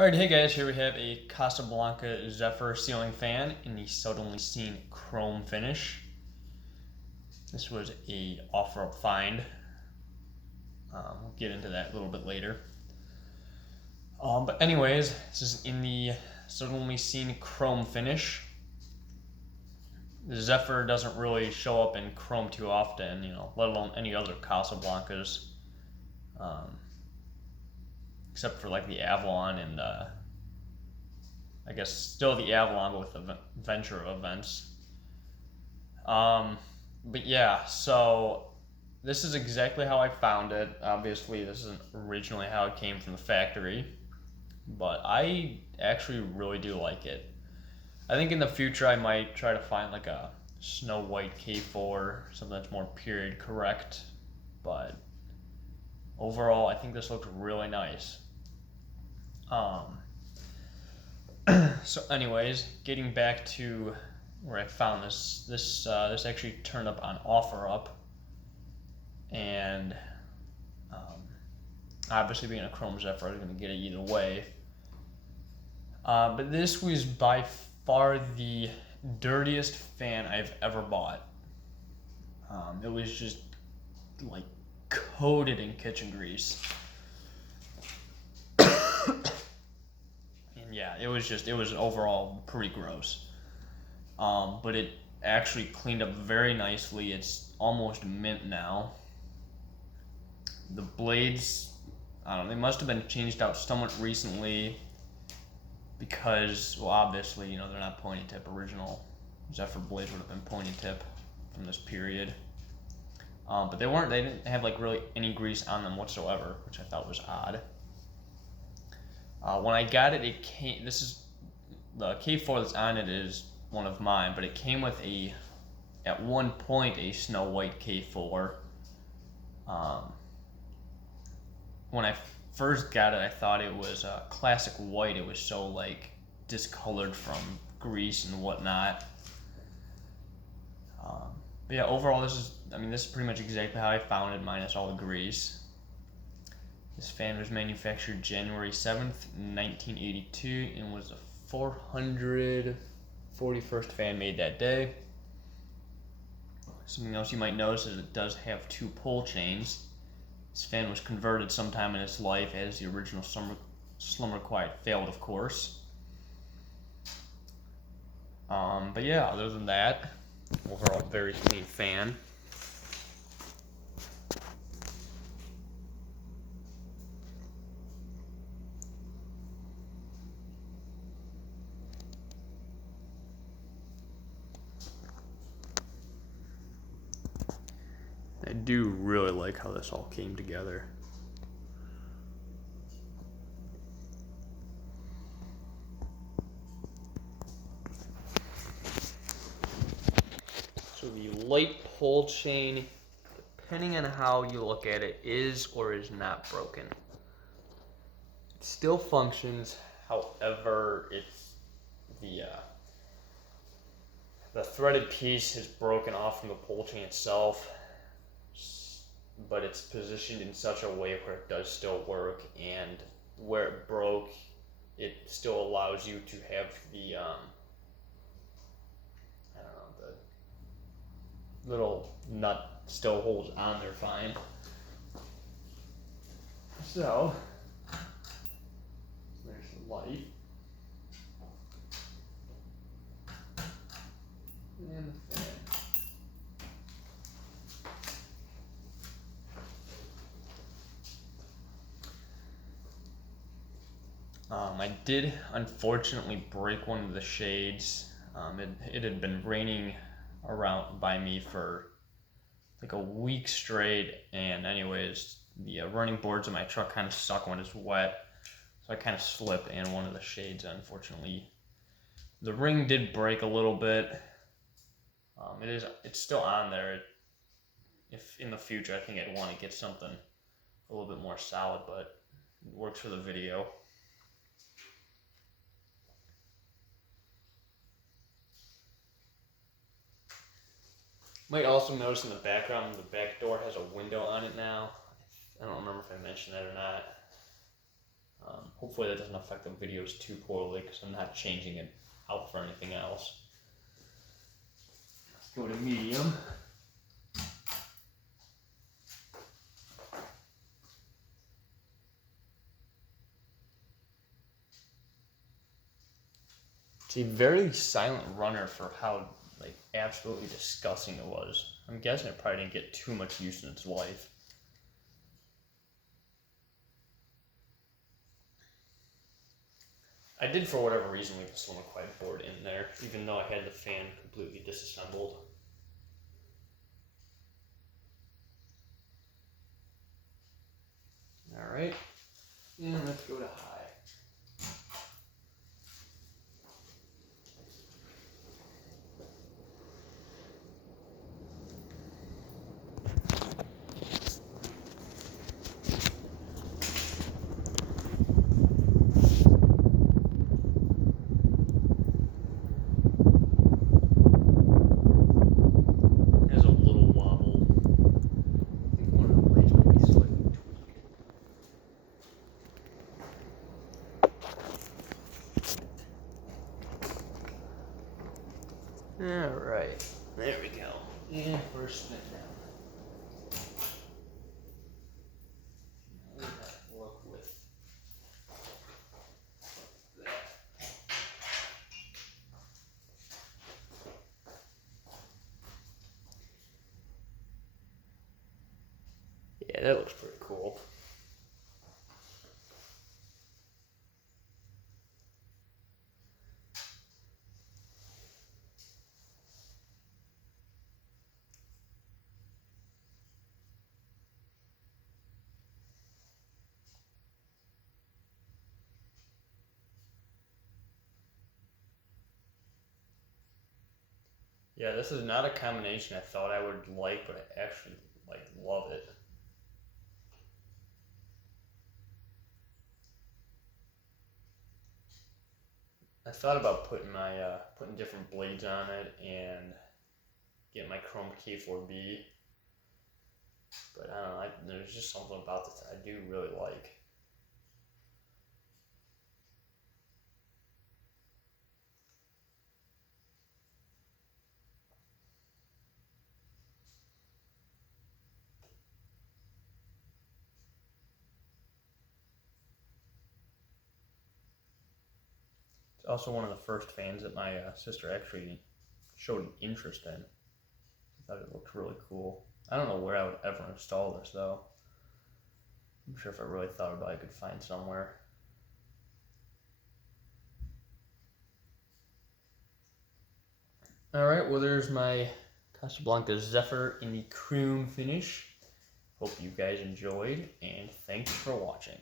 Alright, hey guys, here we have a Casablanca Zephyr ceiling fan in the suddenly seen chrome finish. This was a offer-up find. We'll get into that a little bit later. But anyways, this is in the suddenly seen chrome finish. The Zephyr doesn't really show up in chrome too often, let alone any other Casablancas. Except for like the Avalon and I guess still the Avalon with the Venture events. But yeah, so this is exactly how I found it. Obviously, this isn't originally how it came from the factory, but I actually really do like it. I think in the future I might try to find like a Snow White K4, something that's more period correct, but overall I think this looks really nice. So anyways, getting back to where I found this actually turned up on OfferUp, and obviously being a Chrome Zephyr, I was going to get it either way. But this was by far the dirtiest fan I've ever bought. It was just like coated in kitchen grease. Yeah, it was overall pretty gross. But it actually cleaned up very nicely. It's almost mint now. The blades, I don't know, they must have been changed out somewhat recently because, well, obviously, they're not pointy tip. Original Zephyr blades would have been pointy tip from this period. But they didn't have like really any grease on them whatsoever, which I thought was odd. When I got it, this is the K4 that's on it is one of mine, but it came with at one point a Snow White K4. When I first got it, I thought it was classic white. It was so like discolored from grease and whatnot. But yeah, overall this is pretty much exactly how I found it, minus all the grease. This fan was manufactured January 7th, 1982, and was the 441st fan made that day. Something else you might notice is it does have two pull chains. This fan was converted sometime in its life, as the original Slumber Quiet failed, of course. But yeah, other than that, overall very clean fan. I do really like how this all came together. So the light pull chain, depending on how you look at it, is or is not broken. It still functions, however, it's the threaded piece is broken off from the pull chain itself, but it's positioned in such a way where it does still work, and where it broke, it still allows you to have the the little nut still holds on there fine. So there's the light and the fan. I did unfortunately break one of the shades. It had been raining around by me for like a week straight, and anyways, the running boards in my truck kind of suck when it's wet, so I kind of slipped, and one of the shades, unfortunately, the ring did break a little bit. It's still on there. If in the future, I think I'd want to get something a little bit more solid, but it works for the video. Might also notice in the background, the back door has a window on it now. I don't remember if I mentioned that or not. Hopefully that doesn't affect the videos too poorly because I'm not changing it out for anything else. Let's go to medium. It's a very silent runner for how like absolutely disgusting it was. I'm guessing it probably didn't get too much use in its life. I did, for whatever reason, leave the solenoid board in there, even though I had the fan completely disassembled. Alright, and let's go to high. There's a little wobble. I think one of the blades might be slightly tweaked. Alright, there we go. And first spin down. Now we have to work with that. Yeah, that looks pretty cool. Yeah, this is not a combination I thought I would like, but I actually love it. I thought about putting different blades on it and get my chrome K4B, but I don't know. There's just something about this that I do really like. It's also one of the first fans that my sister actually showed an interest in. I thought it looked really cool. I don't know where I would ever install this though. I'm sure if I really thought about it, I could find somewhere. Alright, well there's my Casablanca Zephyr in the chrome finish. Hope you guys enjoyed, and thanks for watching.